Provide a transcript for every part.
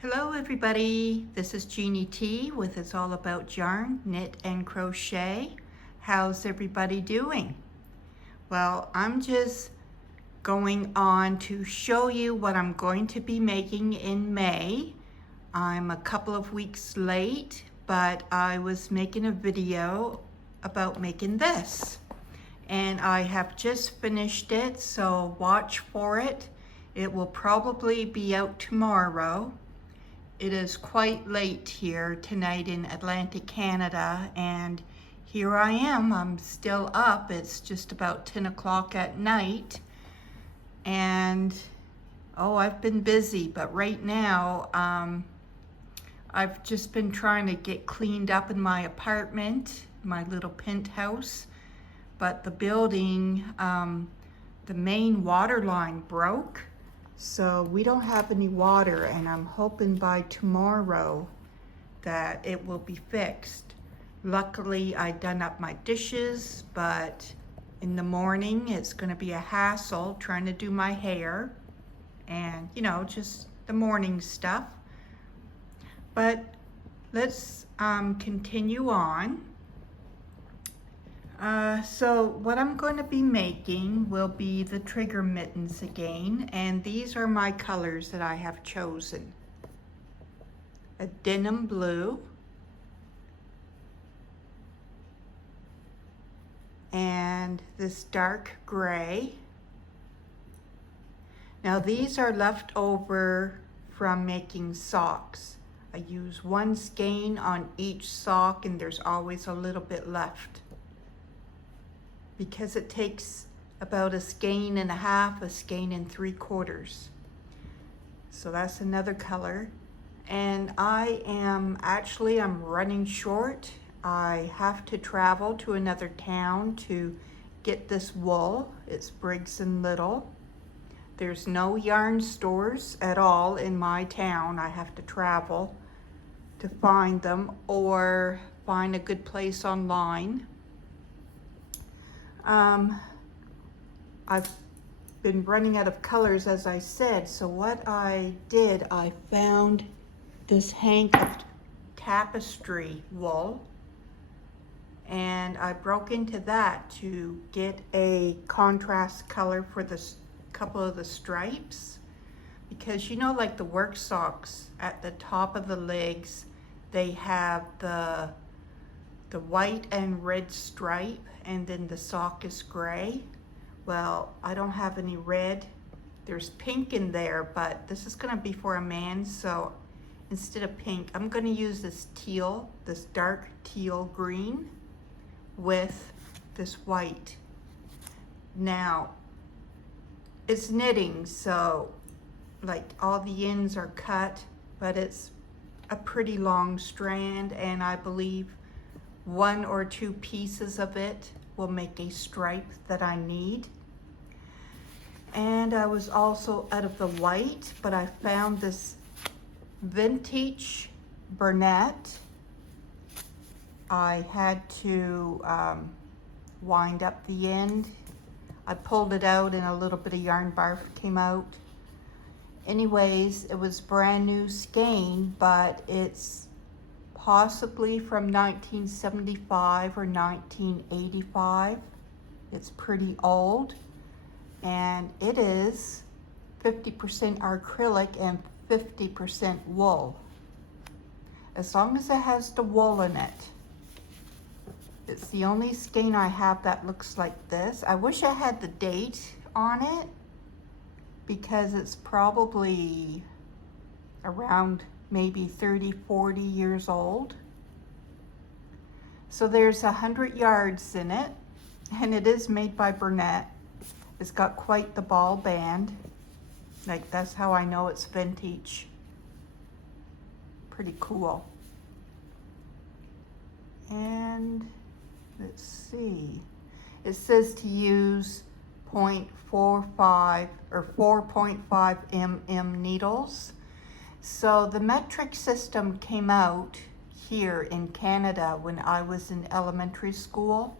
Hello everybody, this is Jeannie T with It's All About Yarn, Knit and Crochet. How's everybody doing? Well, I'm just going on to show you what I'm going to be making in May. I'm a couple of weeks late, but I was making a video about making this. And I have just finished it, so watch for it. It will probably be out tomorrow. It is quite late here tonight in Atlantic Canada, and here I am. I'm still up. It's just about 10 o'clock at night, and I've been busy, but right now I've just been trying to get cleaned up in my apartment, my little penthouse, but the building, the main water line broke. So we don't have any water, and I'm hoping by tomorrow that it will be fixed. Luckily, I done up my dishes, but in the morning it's going to be a hassle trying to do my hair and, just the morning stuff. But let's continue on. So what I'm going to be making will be the trigger mittens again, and these are my colors that I have chosen. A denim blue and this dark gray. Now these are left over from making socks. I use one skein on each sock, and there's always a little bit left, because it takes about a skein and a half, a skein and 3/4. So that's another color. And I'm running short. I have to travel to another town to get this wool. It's Briggs & Little. There's no yarn stores at all in my town. I have to travel to find them or find a good place online. I've been running out of colors, as I said, so what I did, I found this hank of tapestry wool, and I broke into that to get a contrast color for this couple of the stripes, because like the work socks at the top of the legs, they have the white and red stripe, and then the sock is gray. Well, I don't have any red. There's pink in there, but this is gonna be for a man, so instead of pink, I'm gonna use this teal, this dark teal green with this white. Now, it's knitting, so like all the ends are cut, but it's a pretty long strand, and I believe 1 or 2 pieces of it will make a stripe that I need. And I was also out of the white, but I found this vintage Burnette. I had to wind up the end. I pulled it out and a little bit of yarn barf came out. Anyways, it was brand new skein, but it's possibly from 1975 or 1985. It's pretty old, and it is 50% acrylic and 50% wool. As long as it has the wool in it. It's the only skein I have that looks like this. I wish I had the date on it, because it's probably around maybe 30, 40 years old. So there's 100 yards in it, and it is made by Burnette. It's got quite the ball band. Like, that's how I know it's vintage. Pretty cool. And let's see. It says to use 0.45 or 4.5 mm needles. So the metric system came out here in Canada when I was in elementary school.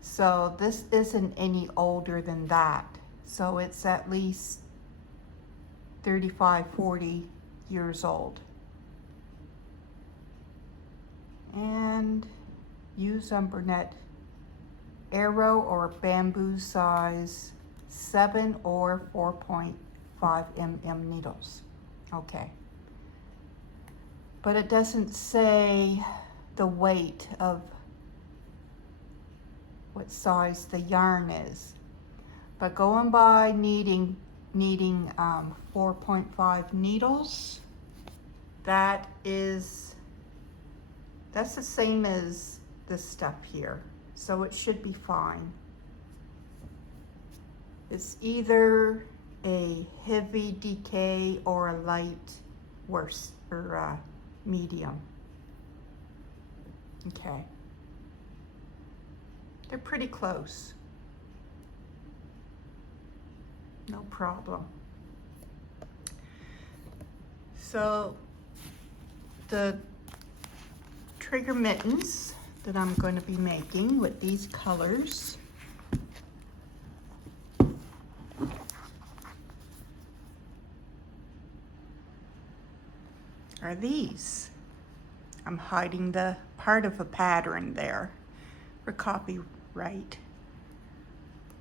So this isn't any older than that. So it's at least 35, 40 years old. And use Burnett arrow or bamboo size 7 or 4.5 mm needles. Okay. But it doesn't say the weight of what size the yarn is. But going by needing 4.5 needles, that's the same as this stuff here. So it should be fine. It's either a heavy decay or a light worse or medium. Okay. They're pretty close. No problem. So the trigger mittens that I'm going to be making with these colors are these. I'm hiding the part of a pattern there for copyright.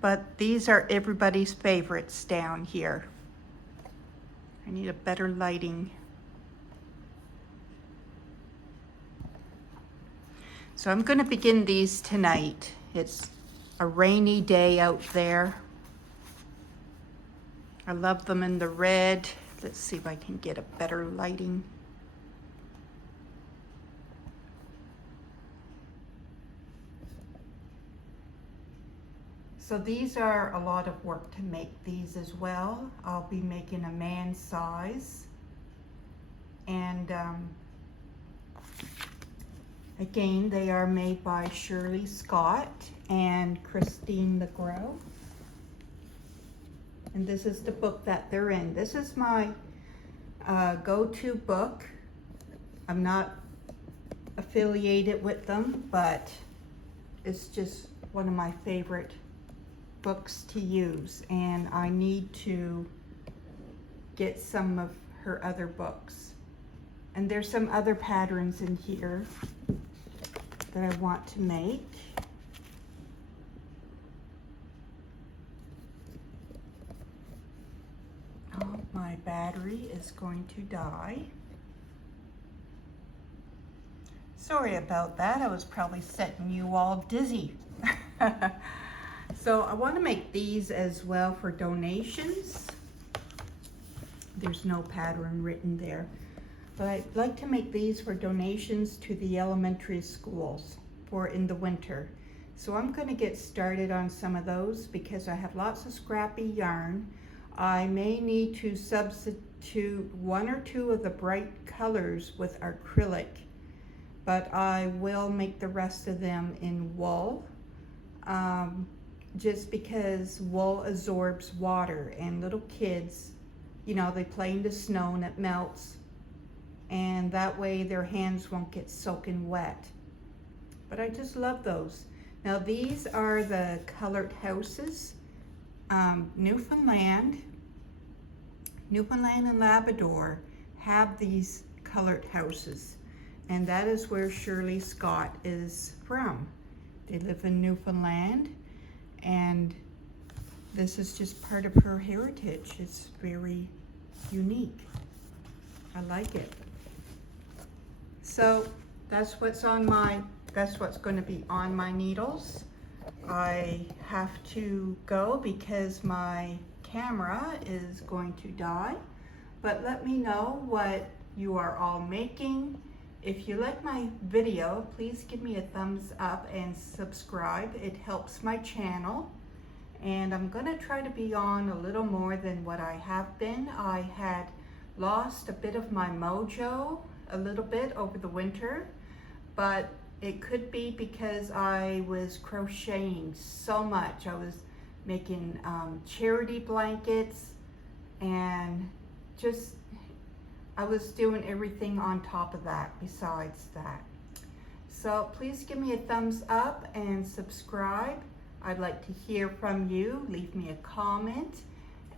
But these are everybody's favorites down here. I need a better lighting. So I'm going to begin these tonight. It's a rainy day out there. I love them in the red. Let's see if I can get a better lighting. So these are a lot of work to make these as well. I'll be making a man size. And again, they are made by Shirley Scott and Christine LeGros. And this is the book that they're in. This is my go-to book. I'm not affiliated with them, but it's just one of my favorite books to use, and I need to get some of her other books. And there's some other patterns in here that I want to make. Oh, my battery is going to die. Sorry about that. I was probably setting you all dizzy. So I want to make these as well for donations. There's no pattern written there. But I'd like to make these for donations to the elementary schools for in the winter. So I'm going to get started on some of those because I have lots of scrappy yarn. I may need to substitute 1 or 2 of the bright colors with acrylic, but I will make the rest of them in wool. Just because wool absorbs water, and little kids, you know, they play in the snow and it melts, and that way their hands won't get soaking wet. But I just love those. Now these are the colored houses. Newfoundland and Labrador have these colored houses, and that is where Shirley Scott is from. They live in Newfoundland, and this is just part of her heritage. It's very unique. I like it. So that's what's going to be on my needles. I have to go because my camera is going to die. But let me know what you are all making. If you like my video, please give me a thumbs up and subscribe. It helps my channel. And I'm going to try to be on a little more than what I have been. I had lost a bit of my mojo a little bit over the winter, but it could be because I was crocheting so much. I was making charity blankets, and just I was doing everything on top of that besides that. So please give me a thumbs up and subscribe. I'd like to hear from you. Leave me a comment,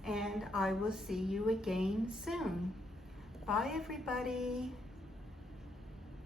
and I will see you again soon. Bye, everybody.